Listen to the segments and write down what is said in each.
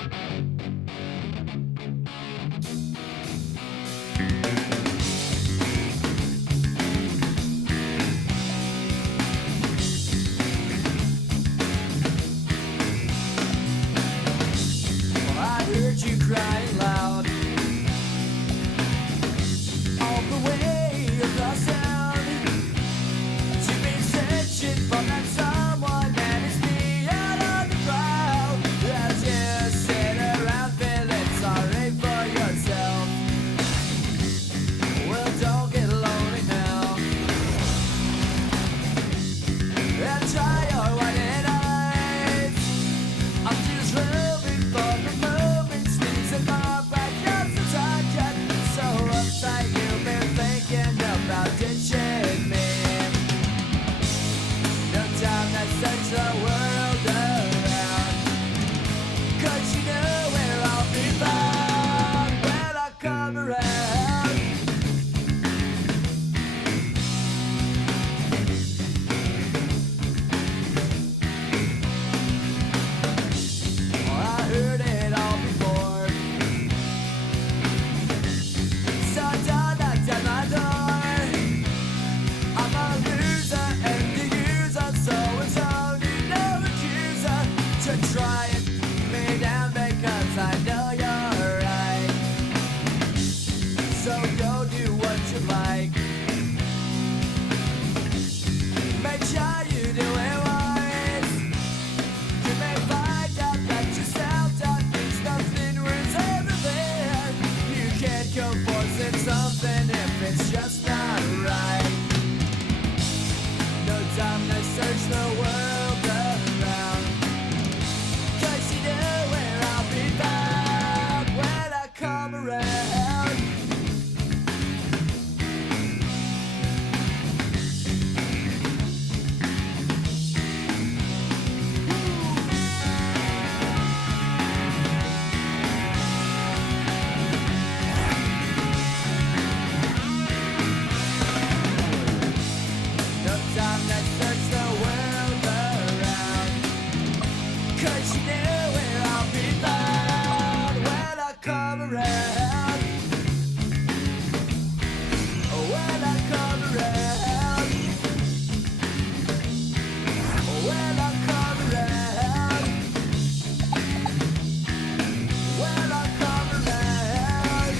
I heard you crying loud all the way across town. You've been searching for that someone that is beyond on the crowd. As you sit around feeling sorry for yourself. Well, don't get lonely now. And try your white eyes. I'm just hoping for the moments things that are back up to touch. So uptight you've been thinking about ditching me. No time to search the world around, 'cause you know where I'll be found when I come around. I heard it all before. So don't knock at my door. I'm a loser and the user, so it's only no accuser to try and me down because I know you're right. So go do what you like. Make sure you do it wise. You may find out that yourself that means nothing worth everything. You can't go forcing something if it's just not right. No time to search the world around, 'cause you know where I'll be found when I come around. No time to search the world around, 'cause you know where I'll be found when I come around. When I come around. When I come around. When I come around.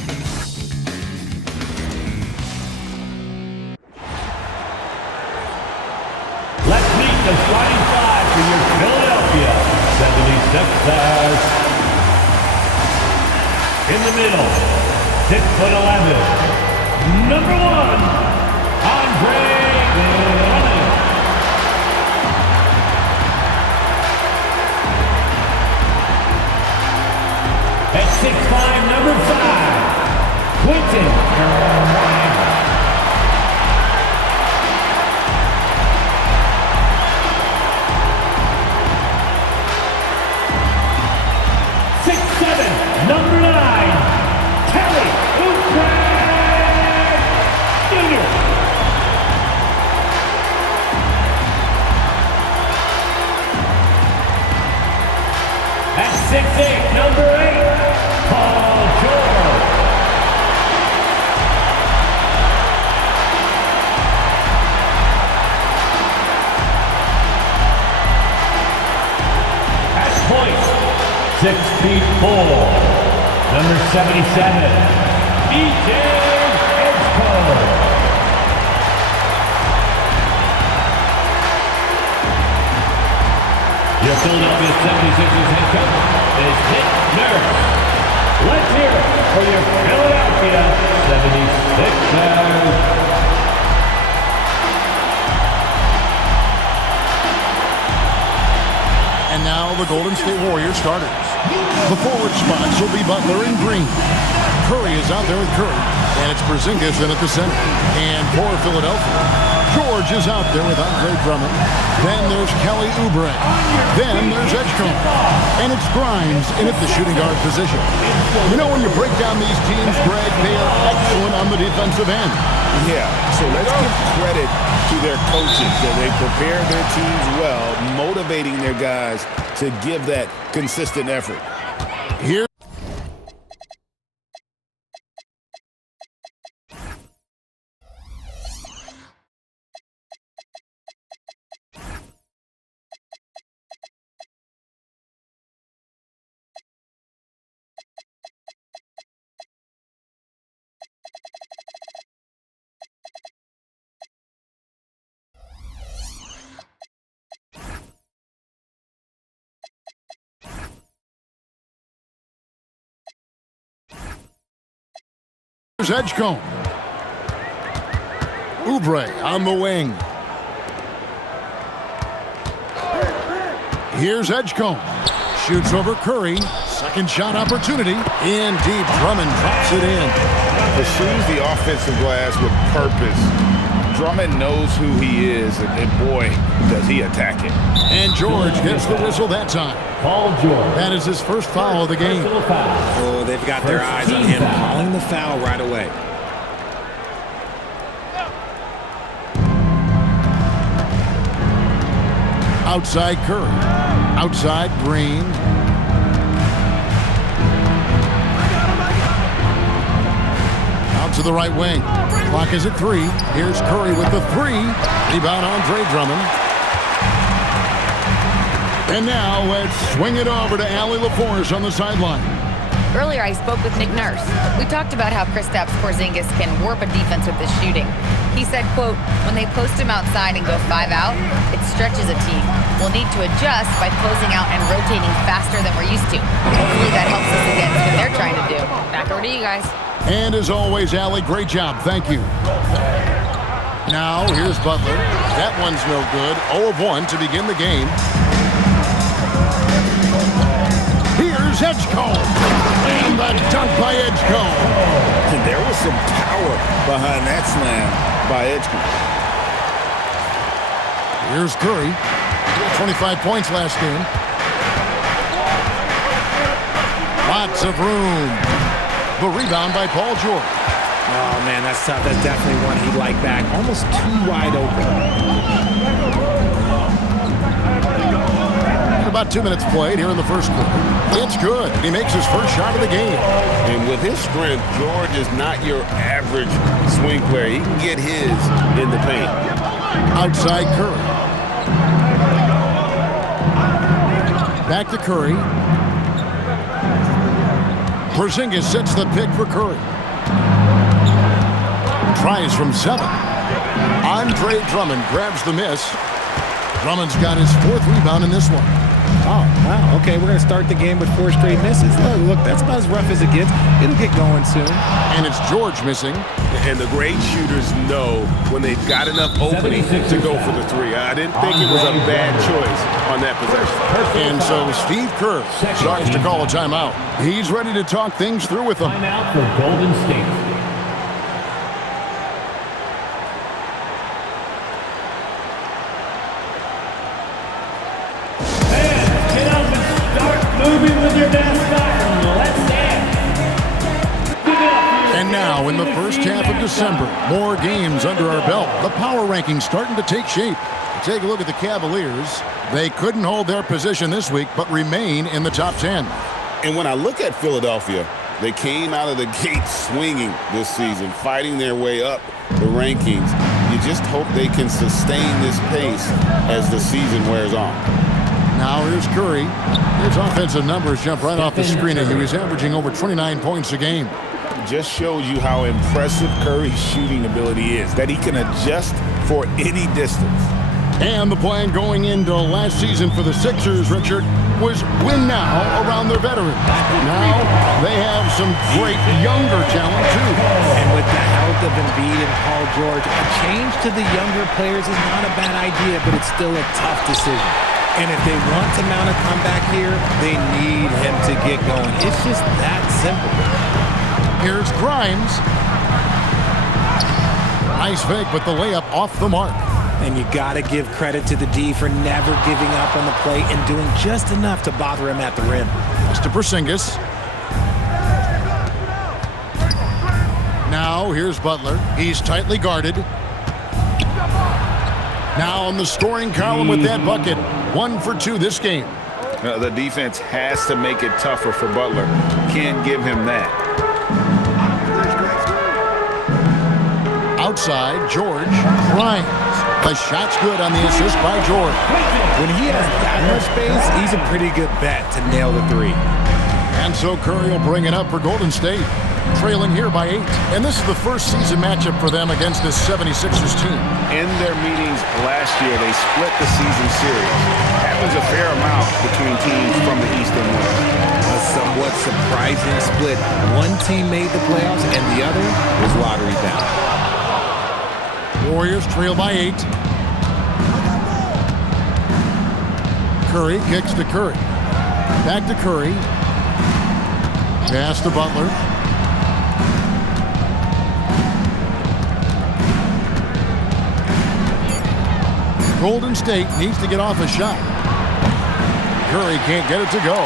Let's meet the starting five for your Philadelphia 76ers. In the middle, 6'11", number 1, Andre Drummond. At 6'5", number 5, Quentin Grimes. Number 9, Kelly Oubre Jr. At 6'8", number 8, Paul George. At point, 6'4", number 77, E.J. Edgecoat. Your Philadelphia 76ers head coach is Nick Nurse. Let's hear it for your Philadelphia 76ers. And now the Golden State Warriors starters. The forward spots will be Butler and Green. Curry is out there with Curry, and it's Porzingis in at the center. And for Philadelphia, George is out there with Andre Drummond. Then there's Kelly Oubre. Then there's Edgecoat. And it's Grimes in at the shooting guard position. You know, when you break down these teams, Greg, they are excellent on the defensive end. Yeah, so let's give credit to their coaches that they prepare their teams well, motivating their guys to give that consistent effort. Here's Edgecombe. Oubre on the wing. Here's Edgecombe. Shoots over Curry. Second shot opportunity. In deep. Drummond drops it in. Pursues the offensive glass with purpose. Drummond knows who he is, and boy, does he attack it. And George gets the whistle that time. Paul George. That is his first foul of the game. Personal foul. Oh, they've got their eyes on him, calling the foul right away. Outside Curry. Outside Green. Out to the right wing. Clock is at 3. Here's Curry with the 3. Rebound Andre Drummond. And now let's swing it over to Allie LaForce on the sideline. Earlier, I spoke with Nick Nurse. We talked about how Kristaps Porzingis can warp a defense with his shooting. He said, quote, when they post him outside and go 5 out, it stretches a team. We'll need to adjust by closing out and rotating faster than we're used to. Hopefully that helps us against what they're trying to do. Back over to you guys. And as always, Allie, great job. Thank you. Now, here's Butler. That one's no good. 0 of 1 to begin the game. Here's Edgecombe. And the dunk by Edgecombe. And there was some power behind that slam by Edgecombe. Here's Curry. 25 points last game. Lots of room. The rebound by Paul George. Oh, man, that's tough. That's definitely one he'd like back. Almost too wide open. About 2 minutes played here in the first quarter. It's good. He makes his first shot of the game. And with his strength, George is not your average swing player. He can get his in the paint. Outside Curry. Back to Curry. Porzingis sets the pick for Curry. Tries from 7. Andre Drummond grabs the miss. Drummond's got his 4th rebound in this one. Oh, wow. Okay, we're going to start the game with 4 straight misses. Look, that's about as rough as it gets. It'll get going soon. And it's George missing. And the great shooters know when they've got enough opening to go for the 3. I didn't think it was a bad choice on that possession. And so Steve Kerr starts to call a timeout. He's ready to talk things through with them. Timeout for Golden State. Moving with your mascot. Let's dance. And now in the first half of December, more games under our belt. The power rankings starting to take shape. Take a look at the Cavaliers. They couldn't hold their position this week, but remain in the top 10. And when I look at Philadelphia, they came out of the gate swinging this season, fighting their way up the rankings. You just hope they can sustain this pace as the season wears on. Now here's Curry. His offensive numbers jump right off the screen, and he was averaging over 29 points a game. Just shows you how impressive Curry's shooting ability is, that he can adjust for any distance. And the plan going into last season for the Sixers, Richard, was win now around their veterans. Now they have some great younger talent, too. And with the health of Embiid and Paul George, a change to the younger players is not a bad idea, but it's still a tough decision. And if they want to mount a comeback here, they need him to get going. It's just that simple. Here's Grimes. Nice fake, but the layup off the mark. And you got to give credit to the D for never giving up on the plate and doing just enough to bother him at the rim. It's to Porzingis. Now here's Butler. He's tightly guarded. Now on the scoring column with that bucket. 1 for 2 this game. The defense has to make it tougher for Butler. Can't give him that. Outside, George. Grimes. The shot's good on the assist by George. When he has that much space, he's a pretty good bet to nail the 3. And so Curry will bring it up for Golden State. trailing here by 8. And this is the first season matchup for them against this 76ers team. In their meetings last year, they split the season series. Happens a fair amount between teams from the East and West. A somewhat surprising split. One team made the playoffs and the other was lottery bound. Warriors trail by 8. Curry kicks to Curry. Back to Curry. Pass to Butler. Golden State needs to get off a shot. Curry can't get it to go.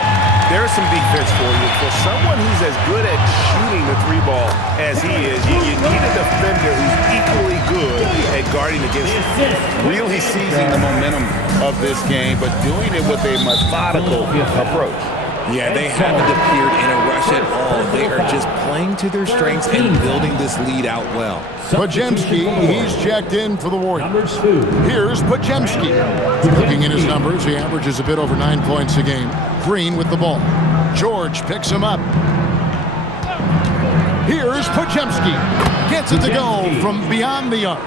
There's some defense for you. For someone who's as good at shooting the three ball as he is, you need a defender who's equally good at guarding against him. Really seizing the momentum of this game, but doing it with a methodical approach. Yeah, they haven't appeared in a rush at all. They are just playing to their strengths and building this lead out well. Podziemski, he's checked in for the Warriors. Here's Podziemski. Looking in his numbers, he averages a bit over 9 points a game. Green with the ball. George picks him up. Here's Podziemski. Gets it to go from beyond the arc.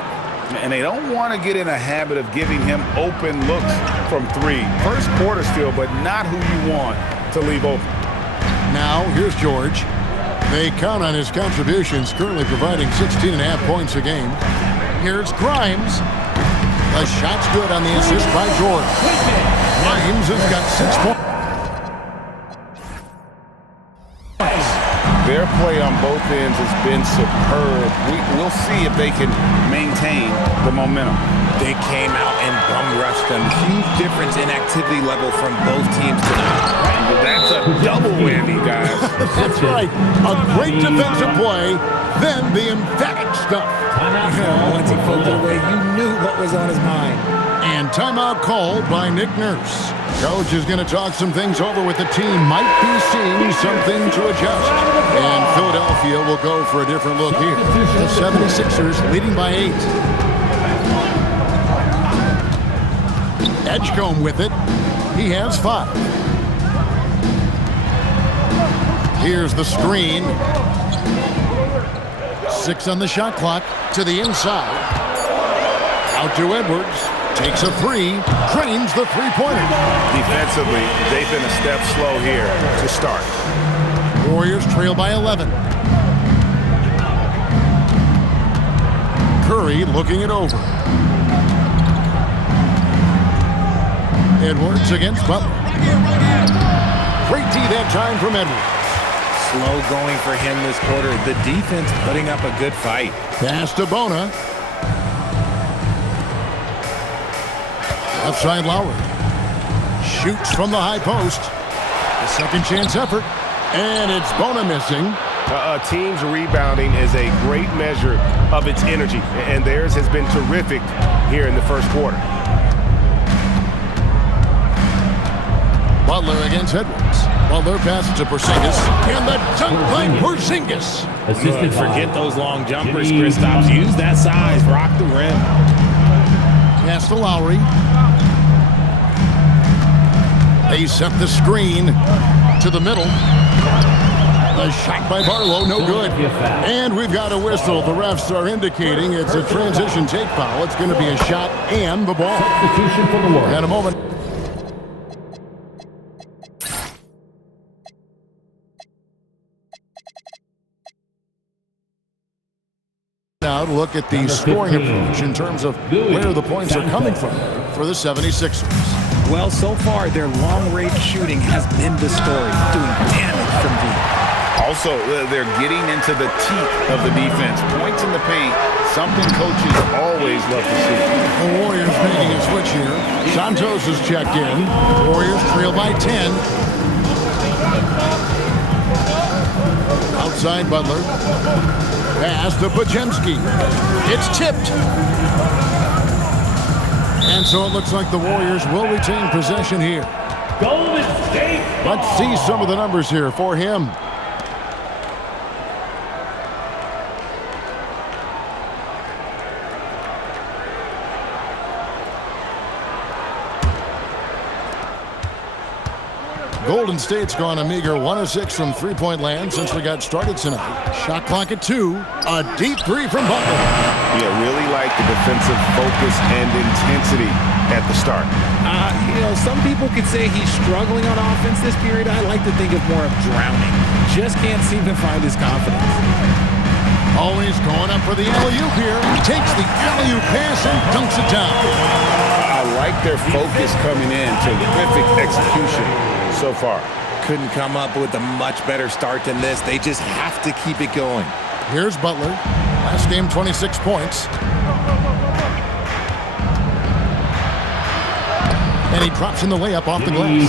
And they don't want to get in a habit of giving him open looks from three. First quarter still, but not who you want to leave open. Now, here's George. They count on his contributions, currently providing 16.5 points a game. Here's Grimes. The shot's good on the assist by George. Grimes has got 6 points. Their play on both ends has been superb. We'll see if they can maintain the momentum. They came out and bum rushed them. Huge difference in activity level from both teams tonight. That's a double whammy, guys. That's right. A great defensive play, then the emphatic stuff. Once he pulled it away, you knew what was on his mind. And timeout called by Nick Nurse. Coach is going to talk some things over with the team. Might be seeing something to adjust. And Philadelphia will go for a different look here. The 76ers leading by 8. Edgecombe with it. He has 5. Here's the screen. 6 on the shot clock. To the inside. Out to Edwards. Takes a 3. Drains the three-pointer. Defensively, they've been a step slow here to start. Warriors trail by 11. Curry looking it over. Edwards against Butler. Great D that time from Edwards. Slow going for him this quarter. The defense putting up a good fight. Pass to Bona. Left side Lowry. Shoots from the high post. A second chance effort. And it's Bona missing. A team's rebounding is a great measure of its energy, and theirs has been terrific here in the first quarter. Butler against Edwards. Butler passes to Porzingis. And the dunk by Porzingis. Assisted Forget those long jumpers, Kristaps. Use that size. Rock the rim. Pass to Lowry. They set the screen to the middle. The shot by Barlow, no good. And we've got a whistle. The refs are indicating it's a transition take foul. It's going to be a shot and the ball. Substitution for the Warriors. In a moment. Now to look at the scoring approach in terms of where the points are coming from for the 76ers. Well, so far, their long-range shooting has been the story, doing damage from deep. Also, they're getting into the teeth of the defense. Points in the paint, something coaches always love to see. The Warriors making a switch here. Santos has checked in. Warriors trail by 10. Outside Butler. Pass to Podziemski. It's tipped. And so it looks like the Warriors will retain possession here. Golden State. Let's see some of the numbers here for him. Golden State's gone a meager 1 of 6 from three-point land since we got started tonight. Shot clock at 2. A deep three from Butler. Yeah, really like the defensive focus and intensity at the start. Some people could say he's struggling on offense this period. I like to think of more of drowning. Just can't seem to find his confidence. Always going up for the alley-oop here. Takes the alley-oop pass and dunks it down. I like their focus coming in. Terrific execution so far. Couldn't come up with a much better start than this. They just have to keep it going. Here's Butler. Last game, 26 points. And he drops in the layup off the glass.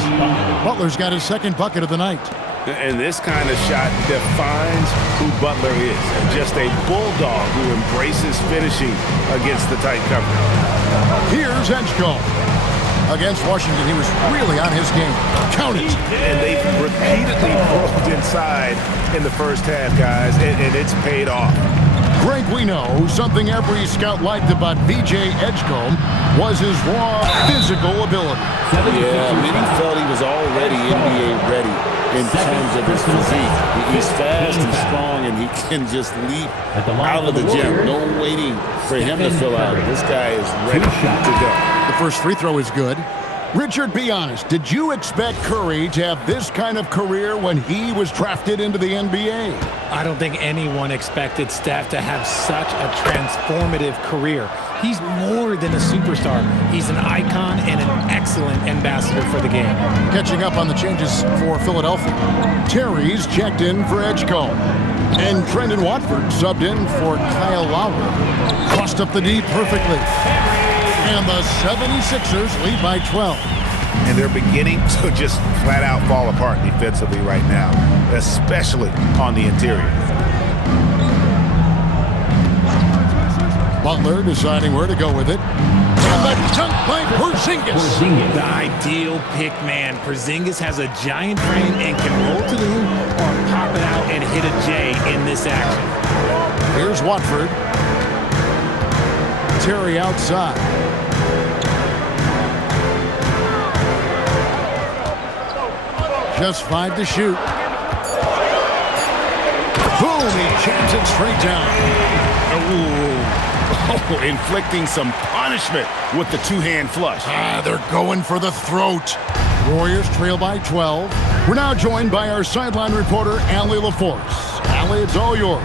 Butler's got his second bucket of the night. And this kind of shot defines who Butler is. Just a bulldog who embraces finishing against the tight cover. Here's Edgecombe. Against Washington, he was really on his game. Count it. And they've repeatedly broke inside in the first half, guys, and it's paid off. Greg, we know something every scout liked about B.J. Edgecombe was his raw physical ability. Yeah, many felt he was already NBA ready in terms of his physique. He's fast and strong, and he can just leap out of the gym. No waiting for him to fill out. This guy is ready to go. The first free throw is good. Richard, be honest. Did you expect Curry to have this kind of career when he was drafted into the NBA? I don't think anyone expected Steph to have such a transformative career. He's more than a superstar. He's an icon and an excellent ambassador for the game. Catching up on the changes for Philadelphia. Terry's checked in for Edgecombe. And Trendon Watford subbed in for Kyle Lowry. Crossed up the D perfectly. And the 76ers lead by 12. And they're beginning to just flat out fall apart defensively right now, especially on the interior. Butler deciding where to go with it. And the dunk by Porzingis. The ideal pick man. Porzingis has a giant frame and can roll to the hoop or pop it out and hit a J in this action. Here's Watford. Terry outside. Just 5 to shoot. Boom, he jams it straight down. Oh, inflicting some punishment with the two-hand flush. They're going for the throat. Warriors trail by 12. We're now joined by our sideline reporter, Allie LaForce. Allie, it's all yours.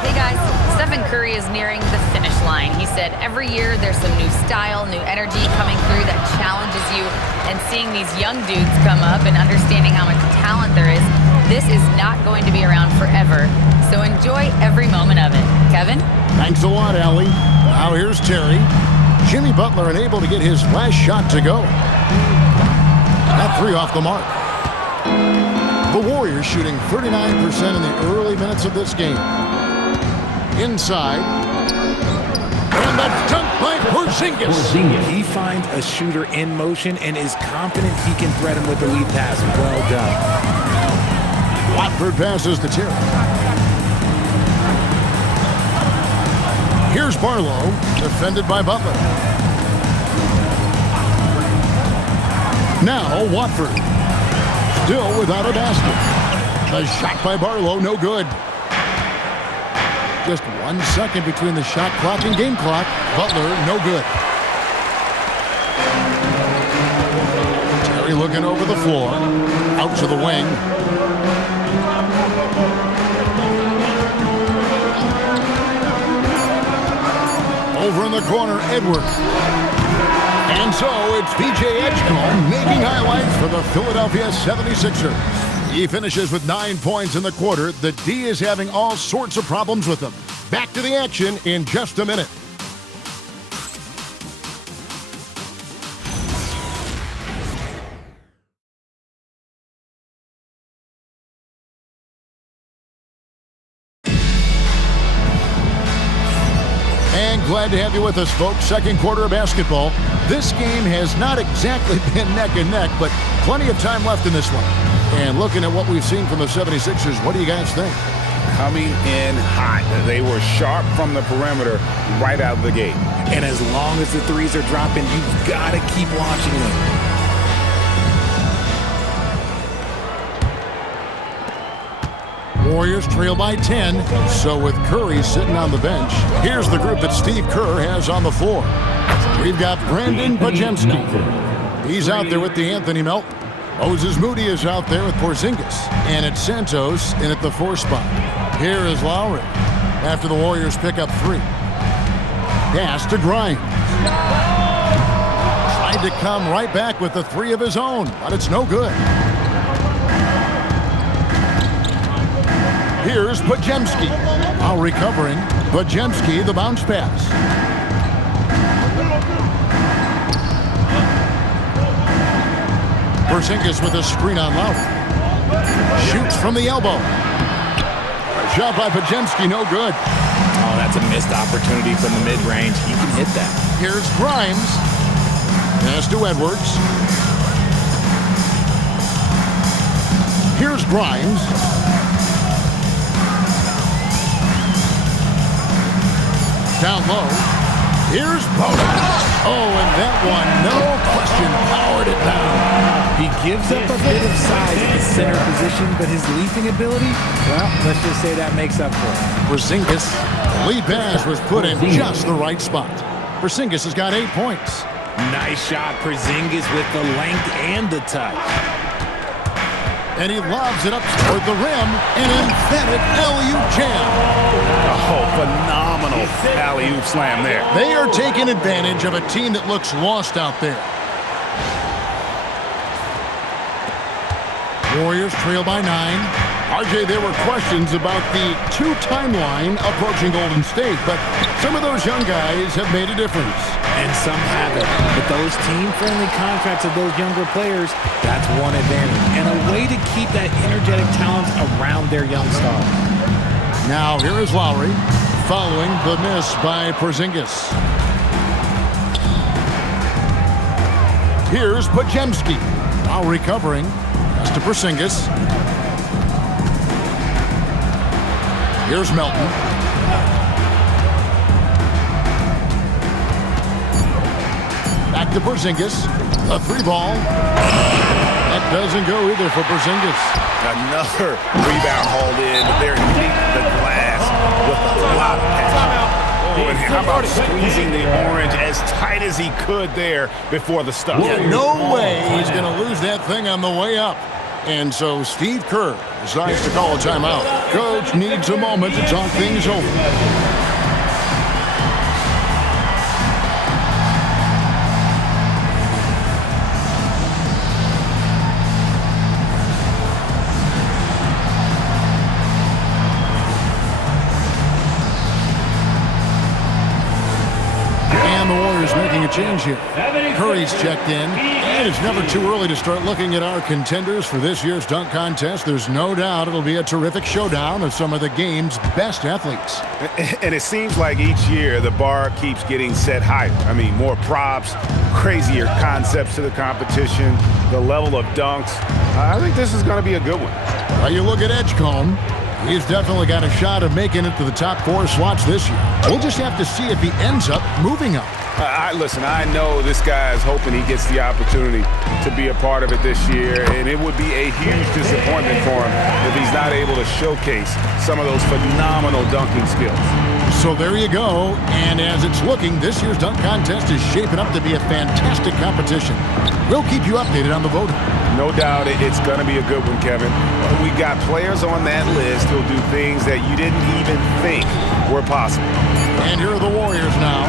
Hey guys, Stephen Curry is nearing the finish line. He said every year there's some new style, new energy coming through that challenges you, and seeing these young dudes come up and understanding how much talent there is, this is not going to be around forever. So enjoy every moment of it. Kevin? Thanks a lot, Allie. Now here's Terry. Jimmy Butler unable to get his last shot to go. That three off the mark. The Warriors shooting 39% in the early minutes of this game. Inside. And the dunk by Porzingis. He finds a shooter in motion and is confident he can thread him with the lead pass. Well done. Watford passes to Terry. Here's Barlow, defended by Butler. Now Watford, still without a basket. A shot by Barlow, no good. Just 1 second between the shot clock and game clock. Butler, no good. Terry looking over the floor, out to the wing. Over in the corner, Edwards. And so it's B.J. Edgecombe making highlights for the Philadelphia 76ers. He finishes with 9 points in the quarter. The D is having all sorts of problems with him. Back to the action in just a minute. And glad to have you with us, folks. Second quarter of basketball. This game has not exactly been neck and neck, but plenty of time left in this one. And looking at what we've seen from the 76ers, what do you guys think? Coming in hot. They were sharp from the perimeter right out of the gate. And as long as the threes are dropping, you've got to keep watching them. Warriors trail by 10. So with Curry sitting on the bench, here's the group that Steve Kerr has on the floor. We've got Brandon Podziemski. He's out there with the Anthony Melton. Moses Moody is out there with Porzingis. And it's Santos in at the 4 spot. Here is Lowry after the Warriors pick up 3. Pass to Grimes. Tried to come right back with the 3 of his own, but it's no good. Here's Podziemski. While recovering, Podziemski the bounce pass. Porzingis with a screen on Lowry. Shoots from the elbow. Shot by Podziemski, no good. Oh, that's a missed opportunity from the mid-range. He can hit that. Here's Grimes. Pass to Edwards. Here's Grimes. Down low. Here's Bowden. Oh, and that one, no question, powered it down. He gives up a bit of size at the center position, but his leaping ability, well, let's just say that makes up for it. Porzingis, the lead pass was put in just the right spot. Porzingis has got 8 points. Nice shot, Porzingis with the length and the touch. And he lobs it up toward the rim, an emphatic alley-oop jam. Oh, phenomenal alley-oop slam there. They are taking advantage of a team that looks lost out there. Warriors trail by 9. RJ, there were questions about the 2 timeline approaching Golden State, but some of those young guys have made a difference. And some haven't. But those team-friendly contracts of those younger players, that's one advantage. And a way to keep that energetic talent around their young stars. Now, here is Lowry, following the miss by Porzingis. Here's Podziemski. Now recovering. That's to Porzingis. Here's Melton. Back to Porzingis. A 3 ball. That doesn't go either for Porzingis. Another rebound hauled in, but they're hitting the glass with a lot of passion. Oh, and how about squeezing the orange as tight as he could there before the stuff? Yeah, no way he's going to lose that thing on the way up. And so Steve Kerr decides to call a timeout. Coach needs a moment to talk things over. Making a change here. Curry's checked in, and it's never too early to start looking at our contenders for this year's dunk contest. There's no doubt it'll be a terrific showdown of some of the game's best athletes. And it seems like each year the bar keeps getting set higher. I mean, more props, crazier concepts to the competition, the level of dunks. I think this is going to be a good one. Well, you look at Edgecombe. He's definitely got a shot of making it to the top 4 slots this year. We'll just have to see if he ends up moving up. Listen, I know this guy is hoping he gets the opportunity to be a part of it this year, and it would be a huge disappointment for him if he's not able to showcase some of those phenomenal dunking skills. So there you go, and as it's looking, this year's dunk contest is shaping up to be a fantastic competition. We'll keep you updated on the voting. No doubt it's going to be a good one, Kevin. We got players on that list who'll do things that you didn't even think were possible. And here are the Warriors now.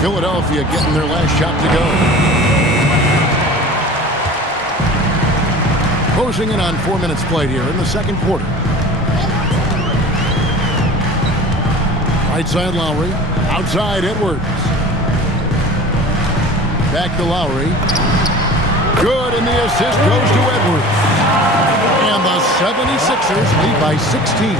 Philadelphia getting their last shot to go. Closing in on 4 minutes played here in the second quarter. Right side Lowry. Outside Edwards. Back to Lowry. Good, and the assist goes to Edwards. And the 76ers lead by 16.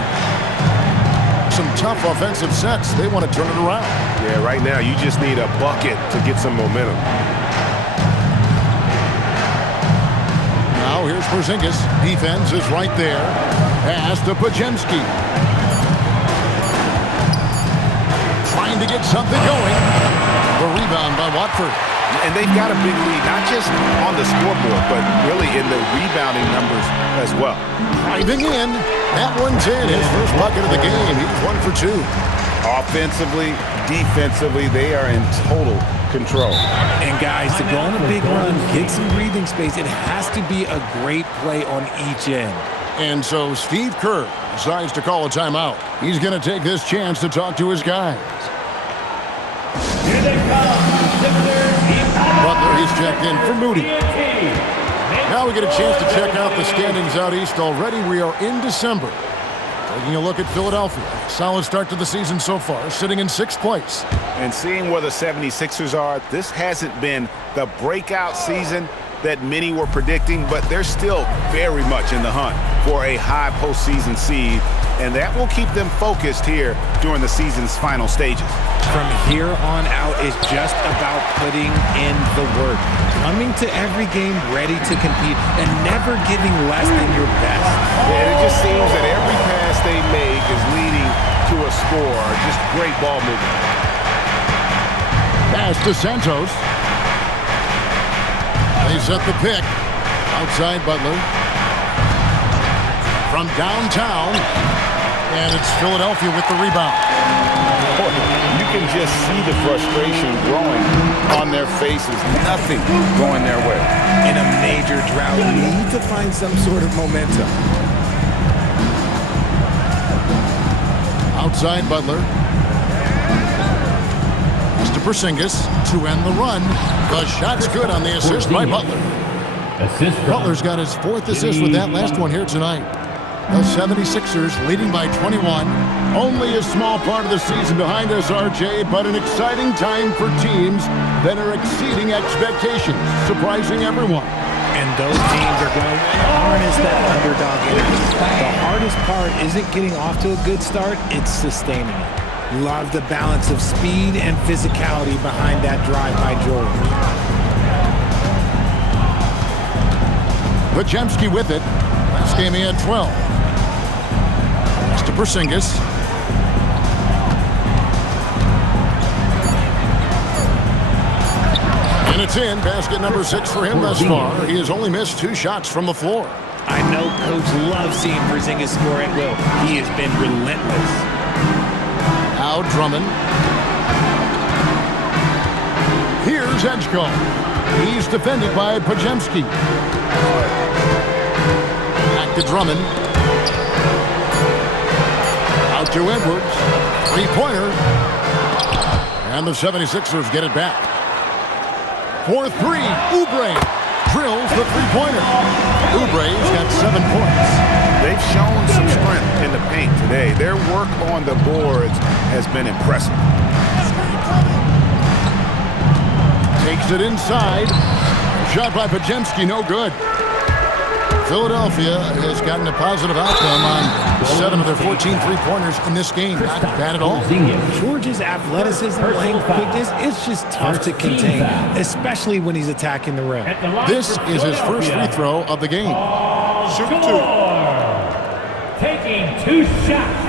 Some tough offensive sets. They want to turn it around. Yeah, right now you just need a bucket to get some momentum. Now here's Porzingis. Defense is right there. Pass to Podziemski. Trying to get something going. The rebound by Watford. And they've got a big lead, not just on the scoreboard, but really in the rebounding numbers as well. Driving in. That one's in. His first bucket of the game. He's 1 for 2. Offensively, defensively, they are in total control. And guys, to go on a big run, get some breathing space, it has to be a great play on each end. And so Steve Kerr decides to call a timeout. He's going to take this chance to talk to his guys. Here they come. Butler, he's checked in for Moody. Now we get a chance to check out the standings out east already. We are in December. Taking a look at Philadelphia. Solid start to the season so far, sitting in 6th place. And seeing where the 76ers are, this hasn't been the breakout season that many were predicting, but they're still very much in the hunt for a high postseason seed, and that will keep them focused here during the season's final stages. From here on out is just about putting in the work, coming to every game ready to compete, and never giving less than your best. And it just seems that every pass they make is leading to a score. Just great ball movement. Pass to Santos. They set the pick. Outside Butler. From downtown. And it's Philadelphia with the rebound. You can just see the frustration growing on their faces. Nothing going their way. In a major drought, need to find some sort of momentum. Outside Butler. Mr. Porzingis to end the run. The shot's good on the assist by Butler. Butler's got his 4th assist with that last one here tonight. The 76ers leading by 21. Only a small part of the season behind us, RJ, but an exciting time for teams that are exceeding expectations, surprising everyone. And those teams are going to harness that underdog energy. The hardest part isn't getting off to a good start, it's sustaining it. Love the balance of speed and physicality behind that drive by George. Podziemski with it. Last game he had 12. Mr. Porzingis. And it's in. Basket number 6 for him thus far. He has only missed 2 shots from the floor. I know Coach loves seeing Porzingis score at will. He has been relentless. Now Drummond. Here's Edgecombe. He's defended by Podziemski. Back to Drummond. Out to Edwards. 3-pointer. And the 76ers get it back. 4-3. Oubre drills the 3-pointer. Oubre's got 7 points. They've shown some strength in the paint today. Their work on the boards has been impressive. Takes it inside. Shot by Podziemski, no good. Philadelphia has gotten a positive outcome on 7 of their 14 3-pointers in this game. Not bad at all. George's athleticism, length, quickness, it's just tough to contain, especially when he's attacking the rim. This is his first free throw of the game. Shooting 2. Taking 2 shots.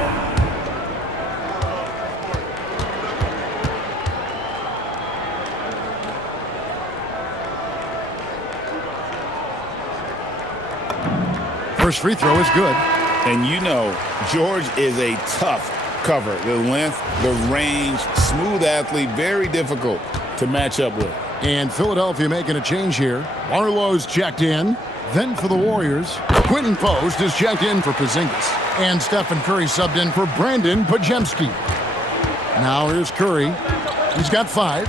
First free throw is good. And you know, George is a tough cover. The length, the range, smooth athlete, very difficult to match up with. And Philadelphia making a change here. Barlow's checked in. Then for the Warriors, Quentin Post is checked in for Porzingis. And Stephen Curry subbed in for Brandon Podziemski. Now here's Curry. He's got 5.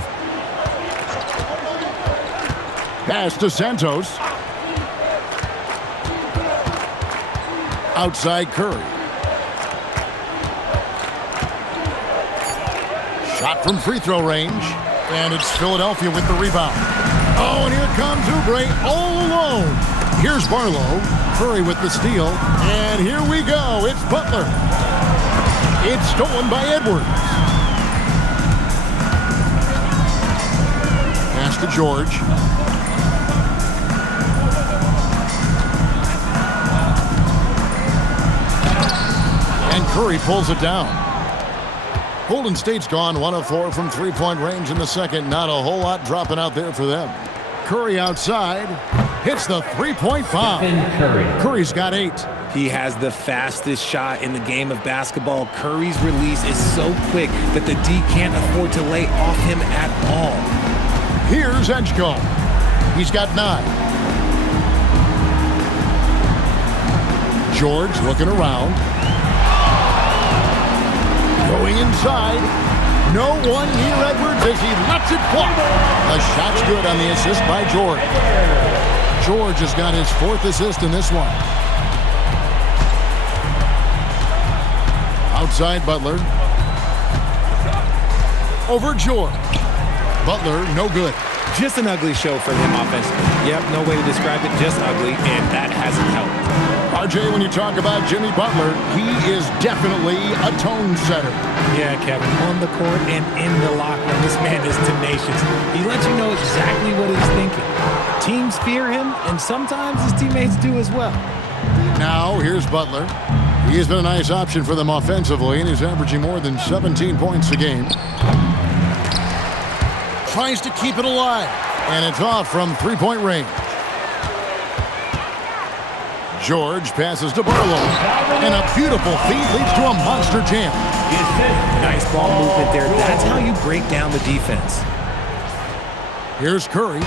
Pass to Santos. Outside Curry. Shot from free throw range. And it's Philadelphia with the rebound. Oh, and here comes Oubre all alone. Here's Barlow. Curry with the steal. And here we go. It's Butler. It's stolen by Edwards. Pass to George. And Curry pulls it down. Golden State's gone 1 of 4 from three-point range in the second. Not a whole lot dropping out there for them. Curry outside. Hits the three-point bomb. Curry's got 8. He has the fastest shot in the game of basketball. Curry's release is so quick that the D can't afford to lay off him at all. Here's Edgecombe. He's got 9. George looking around. Going inside. No one near Edwards as he lets it fly. The shot's good on the assist by George. George has got his 4th assist in this one. Outside Butler. Over George. Butler, no good. Just an ugly show for him offensively. Yep, no way to describe it, just ugly, and that hasn't helped. RJ, when you talk about Jimmy Butler, he is definitely a tone setter. Yeah, Kevin, on the court and in the locker room, this man is tenacious. He lets you know exactly what he's thinking. Teams fear him, and sometimes his teammates do as well. Now, here's Butler. He has been a nice option for them offensively, and he's averaging more than 17 points a game. Tries to keep it alive, and it's off from three-point range. George passes to Barlow, and a beautiful feed leads to a monster jam. Nice ball movement there. That's how you break down the defense. Here's Curry.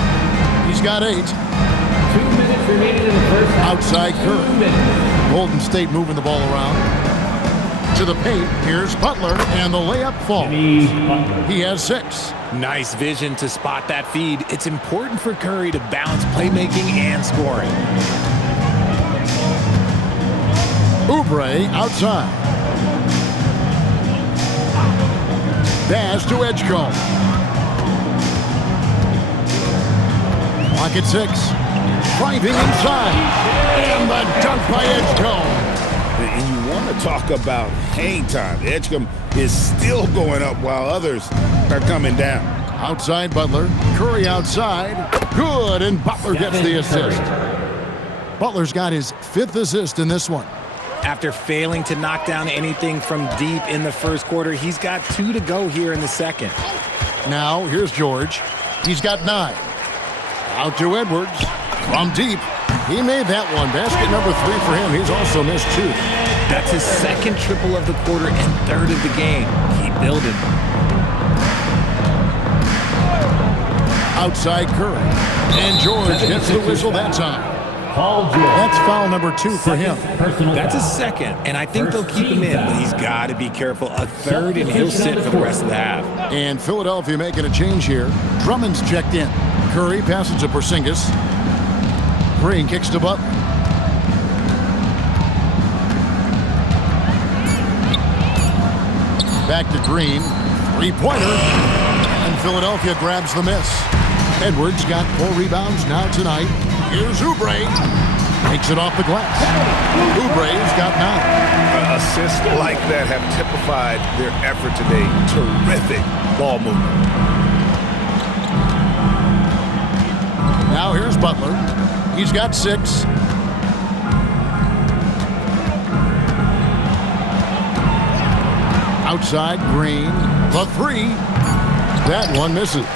He's got 8. 2 minutes remaining in the first half. Outside Curry. Golden State moving the ball around. To the paint, here's Butler, and the layup falls. He has 6. Nice vision to spot that feed. It's important for Curry to balance playmaking and scoring. Oubre outside. Pass to Edgecombe. Clock at 6. Driving inside. And the dunk by Edgecombe. And you want to talk about hang time. Edgecombe is still going up while others are coming down. Outside Butler. Curry outside. Good, and Butler gets the assist. Butler's got his 5th assist in this one. After failing to knock down anything from deep in the first quarter, he's got 2 to go here in the second. Now, here's George. He's got 9. Out to Edwards. From deep. He made that one. Basket number 3 for him. He's also missed 2. That's his 2nd triple of the quarter and 3rd of the game. Keep building. Outside Curry. And George gets the whistle that time. That's foul number 2 for him. That's his 2nd, and I think they'll keep him in, but he's got to be careful. A 3rd, and he'll sit for the rest of the half. And Philadelphia making a change here. Drummond's checked in. Curry passes to Porzingis. Green kicks to Butler. Back to Green. 3-pointer. And Philadelphia grabs the miss. Edwards got 4 rebounds now tonight. Here's Oubre. Takes it off the glass. Oubre's got 9. Assists like that have typified their effort today. Terrific ball movement. Now here's Butler. He's got 6. Outside Green. The 3. That one misses.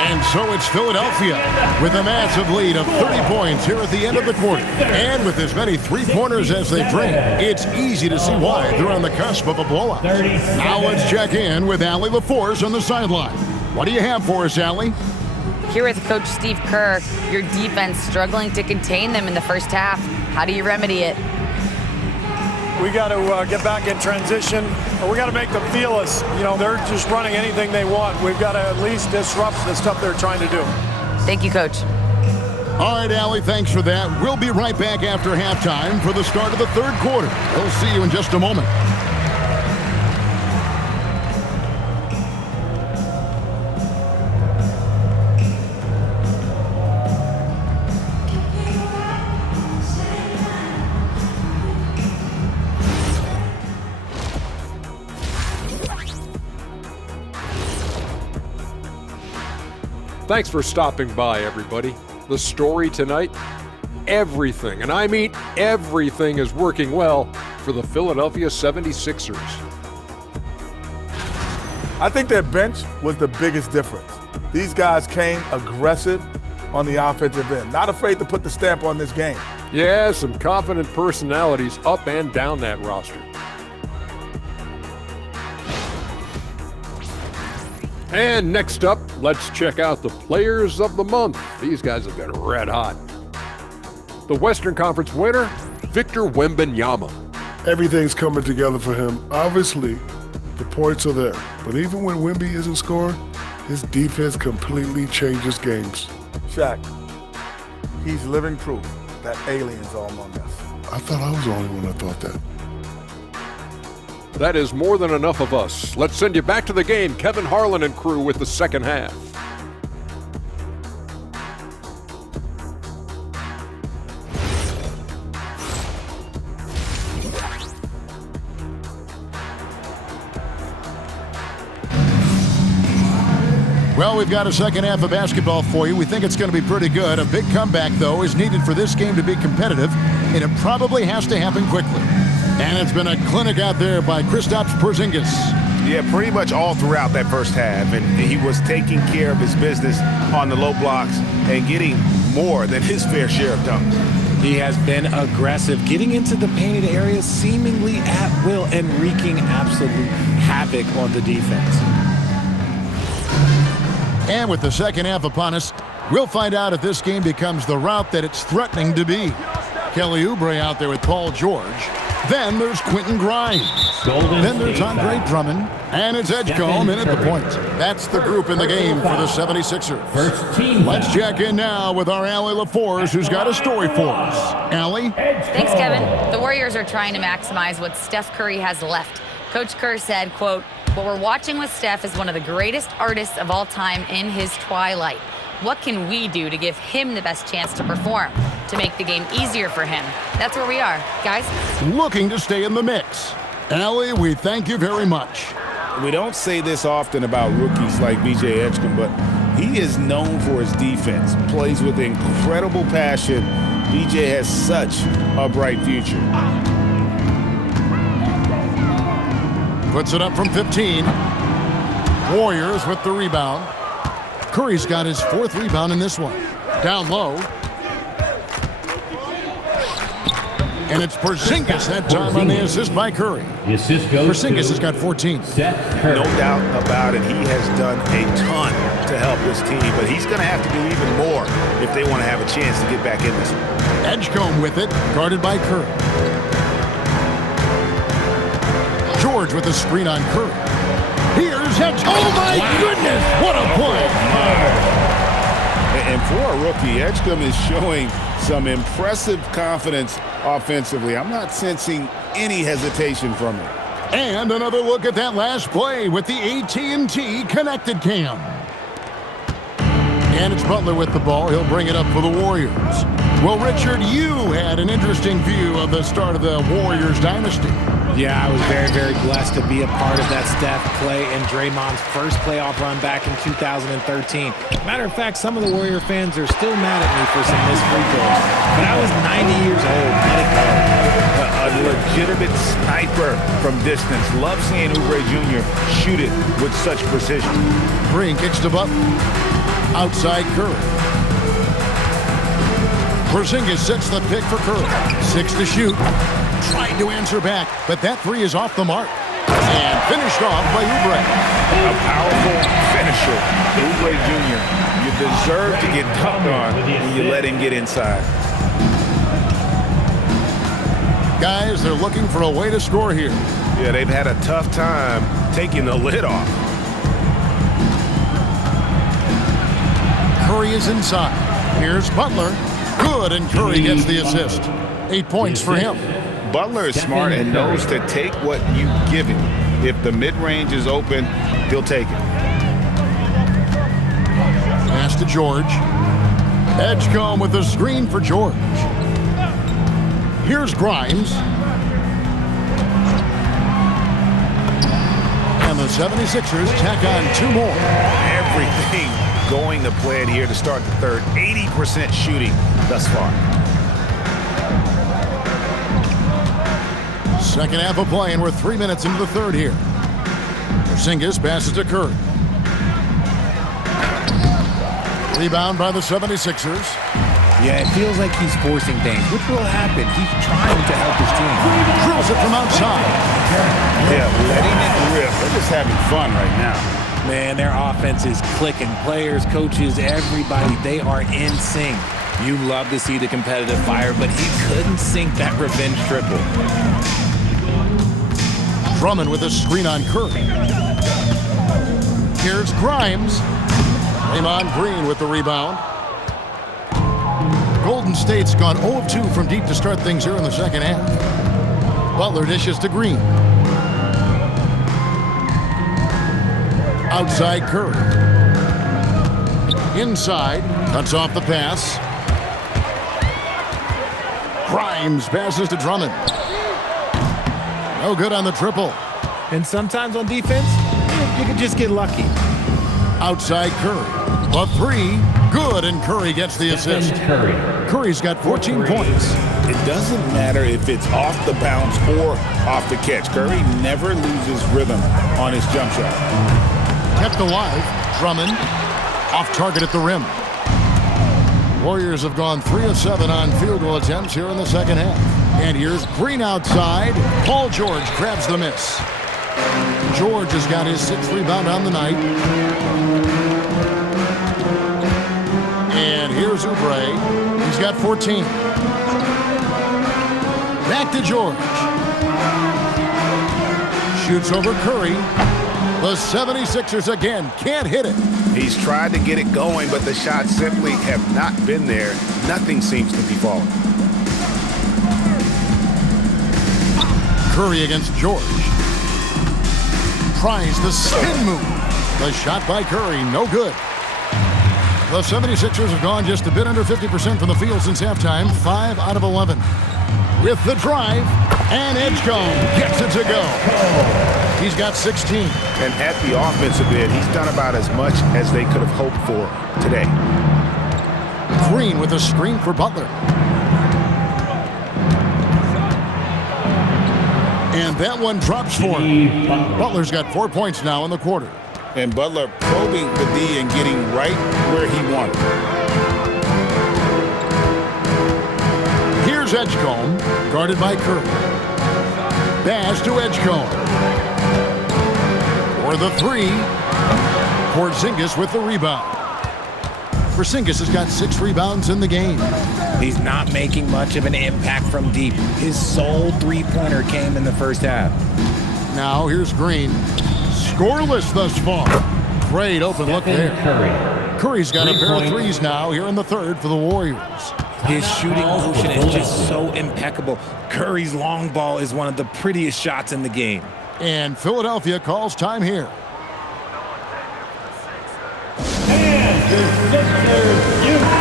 And so it's Philadelphia with a massive lead of 30 points here at the end of the quarter. And with as many three-pointers as they bring, it's easy to see why they're on the cusp of a blowout. Now let's check in with Allie LaForce on the sideline. What do you have for us, Allie? Here with Coach Steve Kerr, your defense struggling to contain them in the first half. How do you remedy it? We got to get back in transition, or we got to make them feel us. You know, they're just running anything they want. We've got to at least disrupt the stuff they're trying to do. Thank you, Coach. All right, Allie, thanks for that. We'll be right back after halftime for the start of the 3rd quarter. We'll see you in just a moment. Thanks for stopping by, everybody. The story tonight, everything, and I mean everything, is working well for the Philadelphia 76ers. I think their bench was the biggest difference. These guys came aggressive on the offensive end, not afraid to put the stamp on this game. Yeah, some confident personalities up and down that roster. And next up, let's check out the Players of the Month. These guys have been red hot. The Western Conference winner, Victor Wembanyama. Everything's coming together for him. Obviously, the points are there. But even when Wemby isn't scoring, his defense completely changes games. Shaq, he's living proof that aliens are among us. I thought I was the only one that thought that. That is more than enough of us. Let's send you back to the game. Kevin Harlan and crew with the second half. Well, we've got a second half of basketball for you. We think it's going to be pretty good. A big comeback, though, is needed for this game to be competitive, and it probably has to happen quickly. And it's been a clinic out there by Kristaps Porzingis. Yeah, pretty much all throughout that first half, and he was taking care of his business on the low blocks and getting more than his fair share of dunks. He has been aggressive, getting into the painted areas seemingly at will and wreaking absolute havoc on the defense. And with the second half upon us, we'll find out if this game becomes the route that it's threatening to be. Kelly Oubre out there with Paul George. Then there's Quentin Grimes. Then there's Andre Drummond. And it's Edgecombe in at the point. That's the group in the game for the 76ers. Let's check in now with our Allie LaForce, who's got a story for us. Allie? Thanks, Kevin. The Warriors are trying to maximize what Steph Curry has left. Coach Kerr said, quote, "What we're watching with Steph is one of the greatest artists of all time in his twilight. What can we do to give him the best chance to perform, to make the game easier for him?" That's where we are, guys. Looking to stay in the mix. Allie, we thank you very much. We don't say this often about rookies like B.J. Edgecombe, but he is known for his defense. Plays with incredible passion. B.J. has such a bright future. Puts it up from 15. Warriors with the rebound. Curry's got his fourth rebound in this one. Down low. And it's Porzingis that time on the assist by Curry. The assist goes Porzingis has got 14. No doubt about it. He has done a ton to help this team, but he's going to have to do even more if they want to have a chance to get back in this one. Edgecombe with it, guarded by Curry. George with a screen on Curry. Here's Edgecombe. Oh my goodness, what a play! And for a rookie, Edgecombe is showing some impressive confidence offensively. I'm not sensing any hesitation from him. And another look at that last play with the AT&T Connected Cam. And it's Butler with the ball. He'll bring it up for the Warriors. Well, Richard, you had an interesting view of the start of the Warriors dynasty. Yeah, I was very, very blessed to be a part of that Steph, Clay, and Draymond's first playoff run back in 2013. Matter of fact, some of the Warrior fans are still mad at me for some missed free throws. But I was 90 years old. Let it go. A legitimate sniper from distance. Love seeing Oubre Jr. shoot it with such precision. Green kicks to Butler. Outside Curry. Porzingis sets the pick for Curry. 6 to shoot. Tried to answer back, but that three is off the mark. And finished off by Oubre. A powerful finisher. Oubre Jr. You deserve to get dunked on when you let him get inside. Guys, they're looking for a way to score here. Yeah, they've had a tough time taking the lid off. Curry is inside. Here's Butler. Good, and Curry gets the assist. 8 points for him. Butler is smart and knows to take what you give him. If the mid-range is open, he'll take it. Pass to George. Edgecombe with the screen for George. Here's Grimes. And the 76ers tack on 2 more. Everything going to plan here to start the third. 80% shooting thus far. Second half of play, and we're 3 minutes into the third here. Porzingis passes to Curry. Rebound by the 76ers. Yeah, it feels like he's forcing things, which will happen. He's trying to help his team. Drills it from outside. Yeah, letting it rip. They're just having fun right now. Man, their offense is clicking. Players, coaches, everybody, they are in sync. You love to see the competitive fire, but he couldn't sink that revenge triple. Drummond with a screen on Curry. Here's Grimes. Draymond Green with the rebound. Golden State's gone 0 of 2 from deep to start things here in the second half. Butler dishes to Green. Outside Curry. Inside, cuts off the pass. Grimes passes to Drummond. No good on the triple. And sometimes on defense, you can just get lucky. Outside Curry. The three, good, and Curry gets the assist. Curry's got 14 points. It doesn't matter if it's off the bounce or off the catch. Curry never loses rhythm on his jump shot. Kept alive. Drummond off target at the rim. Warriors have gone 3 of 7 on field goal attempts here in the second half. And here's Green outside. Paul George grabs the miss. George has got his 6th rebound on the night. And here's Oubre. He's got 14. Back to George. Shoots over Curry. The 76ers again can't hit it. He's tried to get it going, but the shots simply have not been there. Nothing seems to be falling. Curry against George. Tries the spin move. The shot by Curry, no good. The 76ers have gone just a bit under 50% from the field since halftime, 5 out of 11. With the drive, and Edgecombe gets it to go. He's got 16. And at the offensive end, he's done about as much as they could have hoped for today. Green with a screen for Butler. And that one drops for him. Butler's got 4 points now in the quarter. And Butler probing the D and getting right where he wanted. Here's Edgecombe, guarded by Curry. Pass to Edgecombe. For the three, Porzingis with the rebound. Porzingis has got 6 rebounds in the game. He's not making much of an impact from deep. His sole three-pointer came in the first half. Now here's Green. Scoreless thus far. Great open look there. Curry's got a pair of threes now here in the third for the Warriors. His shooting motion is just so impeccable. Curry's long ball is one of the prettiest shots in the game. And Philadelphia calls time here.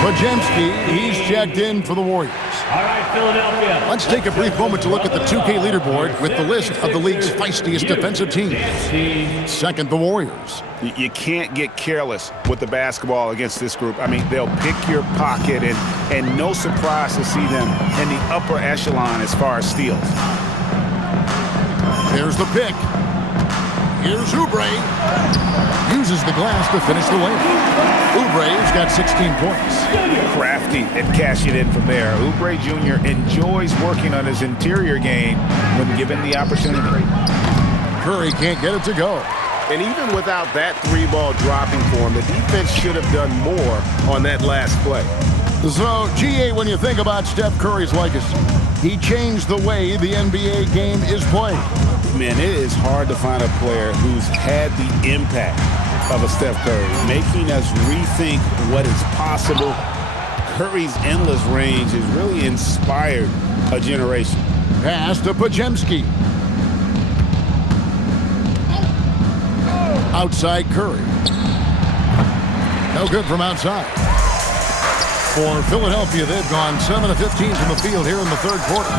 Podziemski, he's checked in for the Warriors. All right, Philadelphia. Let's take a brief moment to look at the 2K leaderboard with the list of the league's feistiest defensive teams. Second, the Warriors. You can't get careless with the basketball against this group. I mean, they'll pick your pocket, and no surprise to see them in the upper echelon as far as steals. There's the pick. Here's Oubre. Uses the glass to finish the win. Oubre's got 16 points. Crafty and cashing in from there. Oubre Jr. enjoys working on his interior game when given the opportunity. Curry can't get it to go. And even without that 3-ball dropping for him, the defense should have done more on that last play. So, GA, when you think about Steph Curry's legacy, he changed the way the NBA game is played. Man, it is hard to find a player who's had the impact of a Steph Curry, making us rethink what is possible. Curry's endless range has really inspired a generation. Pass to Podziemski. Outside Curry. No good from outside. For Philadelphia, they've gone 7 of 15 from the field here in the third quarter.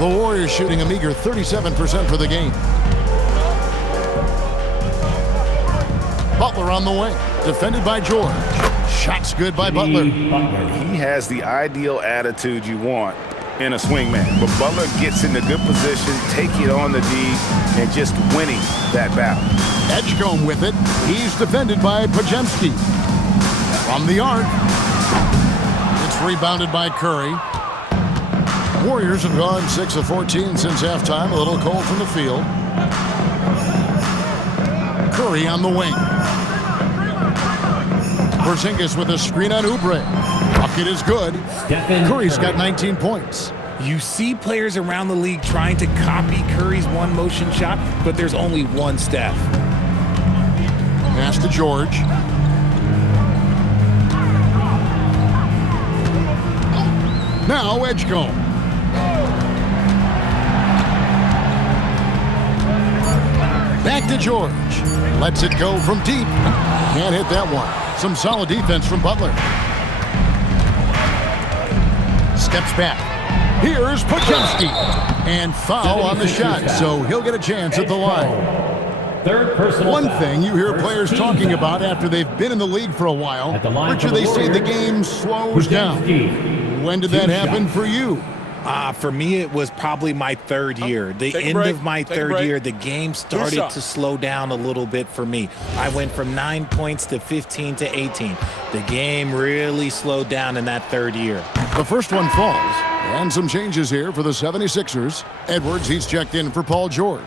The Warriors shooting a meager 37% for the game. Butler on the way, defended by George. Shots good by Butler. He has the ideal attitude you want in a swing man. But Butler gets in a good position, taking it on the D, and just winning that battle. Edgecombe with it. He's defended by Podziemski. From the arc. It's rebounded by Curry. Warriors have gone 6 of 14 since halftime. A little cold from the field. Curry on the wing. Porzingis with a screen on Oubre. Bucket is good. Curry's got 19 points. You see players around the league trying to copy Curry's one-motion shot, but there's only one Steph. Pass to George. Now Edgecombe. Back to George. Lets it go from deep. Can't hit that one. Some solid defense from Butler. Steps back. Here's Podziemski. And foul on the shot, so he'll get a chance at the line. Third personal One foul. thing you hear First players team talking foul. about after they've been in the league for a while, At the line Richard, for the they say the Warriors, game slows down. Podziemski. When did that Two happen shots. for you? For me, it was probably my third year. The Take a end break. of my Take a third break. year, the game started shot. to slow down a little bit for me. I went from 9 points to 15 to 18. The game really slowed down in that third year. The first one falls. And some changes here for the 76ers. Edwards, he's checked in for Paul George.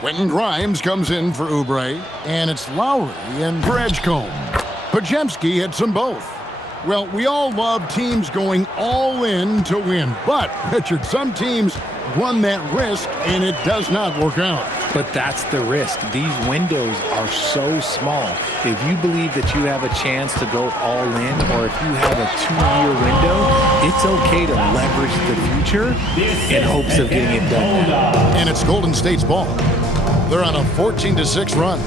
Quentin Grimes comes in for Oubre. And it's Lowry in for Edgecombe. Podziemski hits them both. Well, we all love teams going all in to win. But, Richard, some teams run that risk, and it does not work out. But that's the risk. These windows are so small. If you believe that you have a chance to go all in, or if you have a 2-year window, it's okay to leverage the future in hopes of getting it done now. And it's Golden State's ball. They're on a 14-6 run.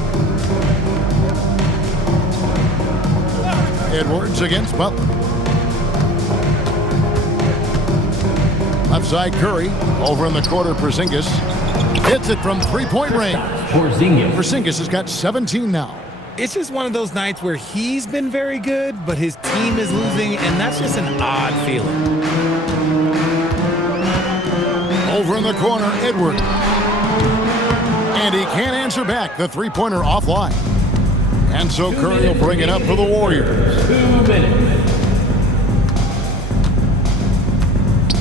Edwards against Butler. Left side Curry. Over in the corner, Porzingis. Hits it from three-point range. Porzingis has got 17 now. It's just one of those nights where he's been very good, but his team is losing, and that's just an odd feeling. Over in the corner, Edwards. And he can't answer back. The three-pointer offline. And so Curry will bring it up for the Warriors. 2 minutes.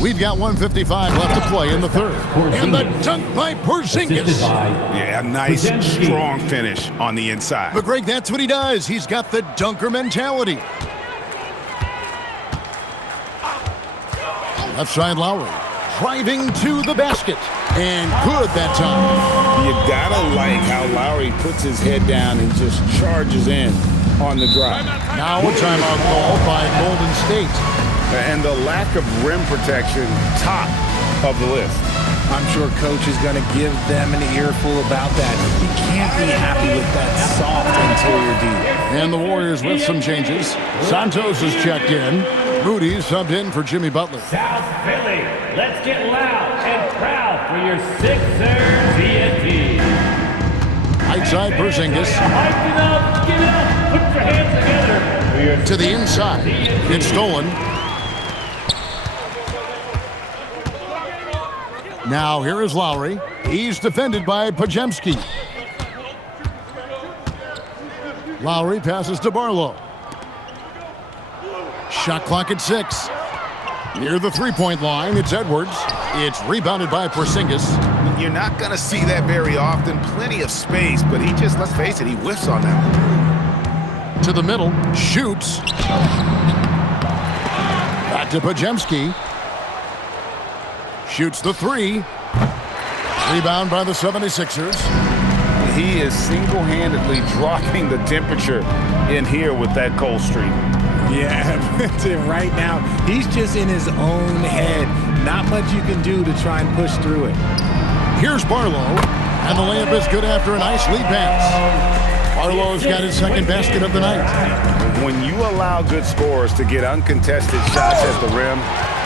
We've got 1:55 left to play in the third. And the dunk by Porzingis. Assisted by Yeah, nice, Podziemski. strong finish on the inside. But Greg, that's what he does. He's got the dunker mentality. Left side Lowry. Driving to the basket. And good that time. You gotta like how Lowry puts his head down and just charges in on the drive. Now a timeout call by Golden State. And the lack of rim protection, top of the list. I'm sure Coach is going to give them an earful about that. You can't be happy with that soft interior D. And the Warriors with some changes. Santos is checked in. Rudy's subbed in for Jimmy Butler. South Philly, let's get loud and proud for your Sixers TNT. Right side Porzingis. Hype it up, get up, put your hands together for your To the inside. It's stolen. Now here is Lowry. He's defended by Podziemski. Lowry passes to Barlow. Shot clock at 6. Near the three-point line, it's Edwards. It's rebounded by Porzingis. You're not going to see that very often. Plenty of space, but he just, let's face it, he whiffs on that one. To the middle, shoots. Back to Podziemski. Shoots the three. Rebound by the 76ers. He is single-handedly dropping the temperature in here with that cold streak. Yeah, right now, he's just in his own head. Not much you can do to try and push through it. Here's Barlow, and the layup is good after a nice lead pass. Barlow's got his second basket of the night. When you allow good scorers to get uncontested shots at the rim,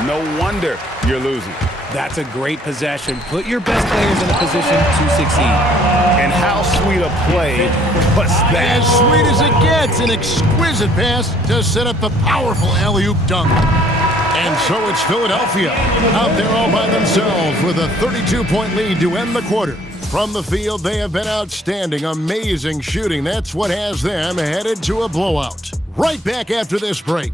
no wonder you're losing. That's a great possession. Put your best players in a position to succeed. And how sweet a play was that? As sweet as it gets, an exquisite pass to set up the powerful alley-oop dunk. And so it's Philadelphia out there all by themselves with a 32-point lead to end the quarter. From the field, they have been outstanding, amazing shooting. That's what has them headed to a blowout. Right back after this break.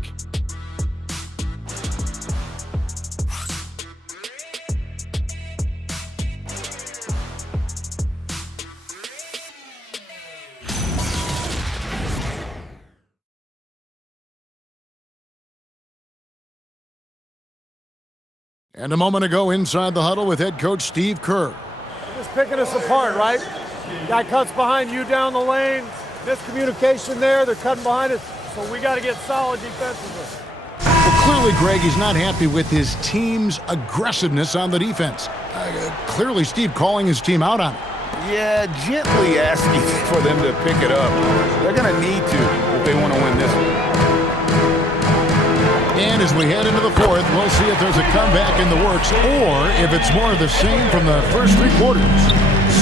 And a moment ago inside the huddle with head coach Steve Kerr. Just picking us apart, right? Guy cuts behind you down the lane. Miscommunication there. They're cutting behind us. So we got to get solid defensively. Well, clearly, Greg, he's not happy with his team's aggressiveness on the defense. Clearly, Steve calling his team out on it. Yeah, gently asking for them to pick it up. They're going to need to if they want to win this one. And as we head into the fourth, we'll see if there's a comeback in the works or if it's more of the same from the first three quarters.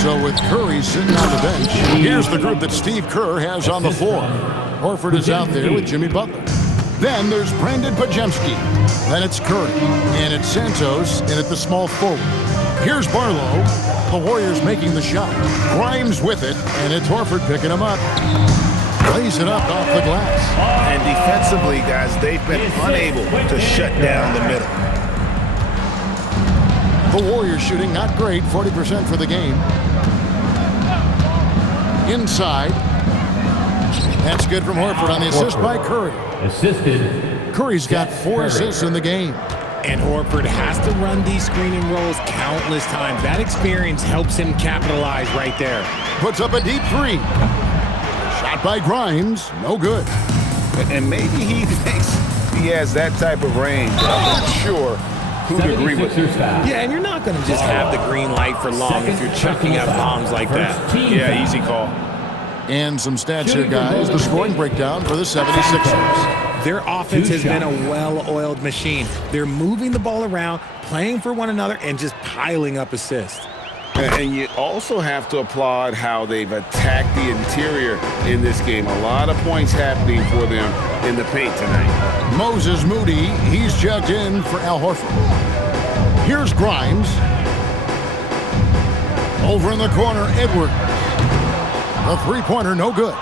So with Curry sitting on the bench, here's the group that Steve Kerr has on the floor. Horford is out there with Jimmy Butler. Then there's Brandon Podziemski. Then it's Curry. And it's Santos in at the small forward. Here's Barlow. The Warriors making the shot. Grimes with it, and it's Horford picking him up. Lays it up off the glass. And defensively, guys, they've been unable to shut down the middle. The Warriors shooting not great, 40% for the game. Inside. That's good from Horford on the assist by Curry. Assisted. Curry's got 4 assists in the game. And Horford has to run these screening rolls countless times. That experience helps him capitalize right there. Puts up a deep three. Shot by Grimes, no good. And maybe he thinks he has that type of range. I'm not sure who'd agree with him. Yeah, and you're not going to just have the green light for long if you're chucking up bombs like that. Yeah, easy call. And some stats here, guys. The scoring breakdown for the 76ers. Their offense has been a well-oiled machine. They're moving the ball around, playing for one another, and just piling up assists. And you also have to applaud how they've attacked the interior in this game. A lot of points happening for them in the paint tonight. Moses Moody, he's checked in for Al Horford. Here's Grimes. Over in the corner, Edwards. The three-pointer, no good.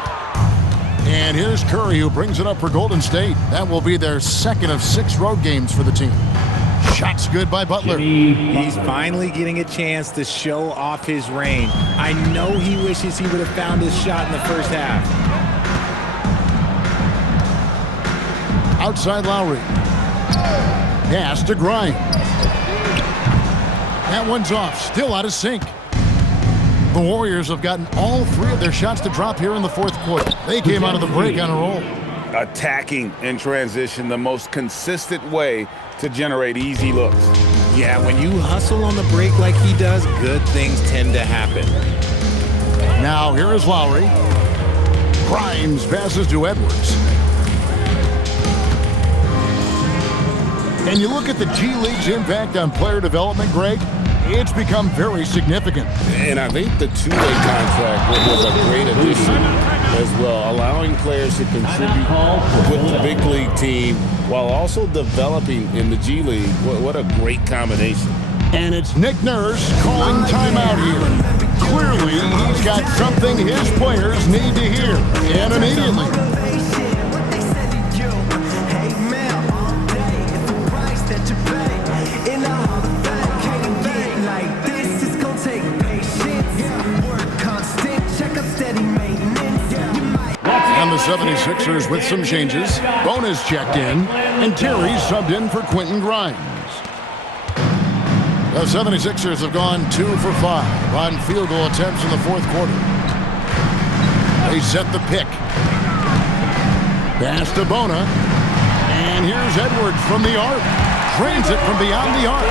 And here's Curry, who brings it up for Golden State. That will be their second of 6 road games for the team. Shots good by Butler. He's finally getting a chance to show off his range. I know he wishes he would have found his shot in the first half. Outside Lowry. Pass to Grimes. That one's off, still out of sync. The Warriors have gotten all 3 of their shots to drop here in the fourth quarter. They came out of the break on a roll. Attacking in transition, the most consistent way to generate easy looks. Yeah, when you hustle on the break like he does, good things tend to happen. Now here is Lowry. Grimes passes to Edwards. And you look at the G League's impact on player development, Greg, it's become very significant. And I think the two-way contract was a great addition as well, allowing players to contribute with the big league team while also developing in the G League. What a great combination. And it's Nick Nurse calling timeout here. Clearly, he's got something his players need to hear, and immediately. And the 76ers with some changes. Bona's checked in, and Terry's subbed in for Quentin Grimes. The 76ers have gone 2 for 5 on field goal attempts in the fourth quarter. They set the pick. Pass to Bona. And here's Edwards from the arc. Drains it from beyond the arc.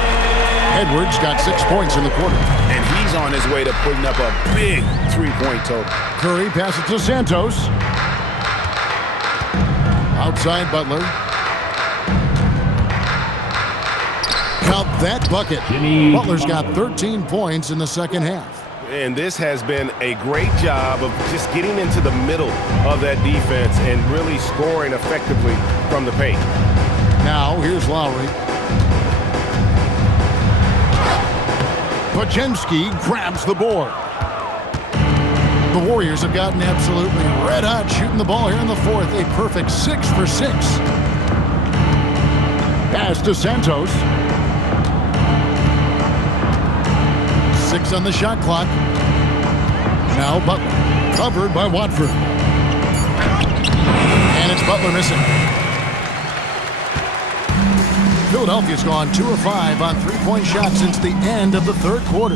Edwards got 6 points in the quarter. And he's on his way to putting up a big three-point total. Curry passes to Santos. Outside Butler. Count that bucket. Butler's got 13 points in the second half. And this has been a great job of just getting into the middle of that defense and really scoring effectively from the paint. Now, here's Lowry. Podziemski grabs the board. The Warriors have gotten absolutely red hot shooting the ball here in the fourth. A perfect 6 for 6. Pass to Santos. 6 on the shot clock. Now Butler, covered by Watford. And it's Butler missing. Philadelphia's gone 2 of 5 on three-point shots since the end of the third quarter.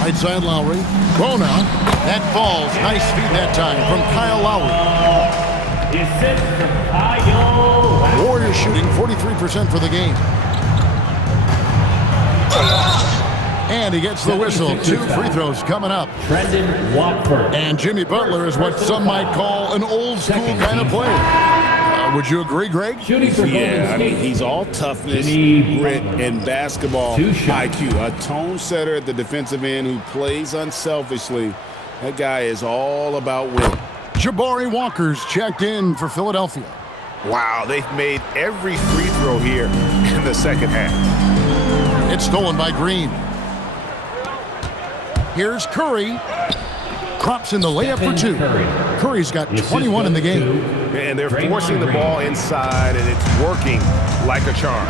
Right side Lowry. Bona. That falls. Nice feed that time from Kyle Lowry. Warriors shooting 43% for the game. And he gets the whistle. 2 free throws coming up. Brendan Watford. And Jimmy Butler is what some might call an old-school kind of player. Would you agree, Greg? Yeah, I mean, he's all toughness, grit, and basketball IQ. A tone setter at the defensive end who plays unselfishly. That guy is all about winning. Jabari Walker's checked in for Philadelphia. Wow, they've made every free throw here in the second half. It's stolen by Green. Here's Curry. Crops in the layup for 2. Curry's got 21 in the game. And they're forcing the ball inside, and it's working like a charm.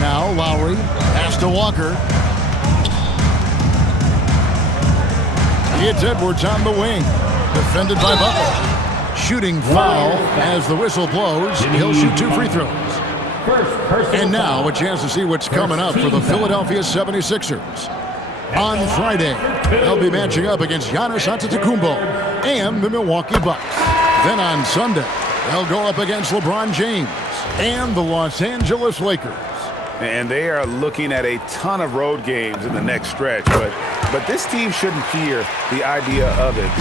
Now Lowry. Pass to Walker. It's Edwards on the wing. Defended by Butler. Shooting foul as the whistle blows. He'll shoot 2 free throws. And now a chance to see what's coming up for the Philadelphia 76ers. On Friday, they'll be matching up against Giannis Antetokounmpo and the Milwaukee Bucks. Then on Sunday, they'll go up against LeBron James and the Los Angeles Lakers. And they are looking at a ton of road games in the next stretch, but this team shouldn't fear the idea of it.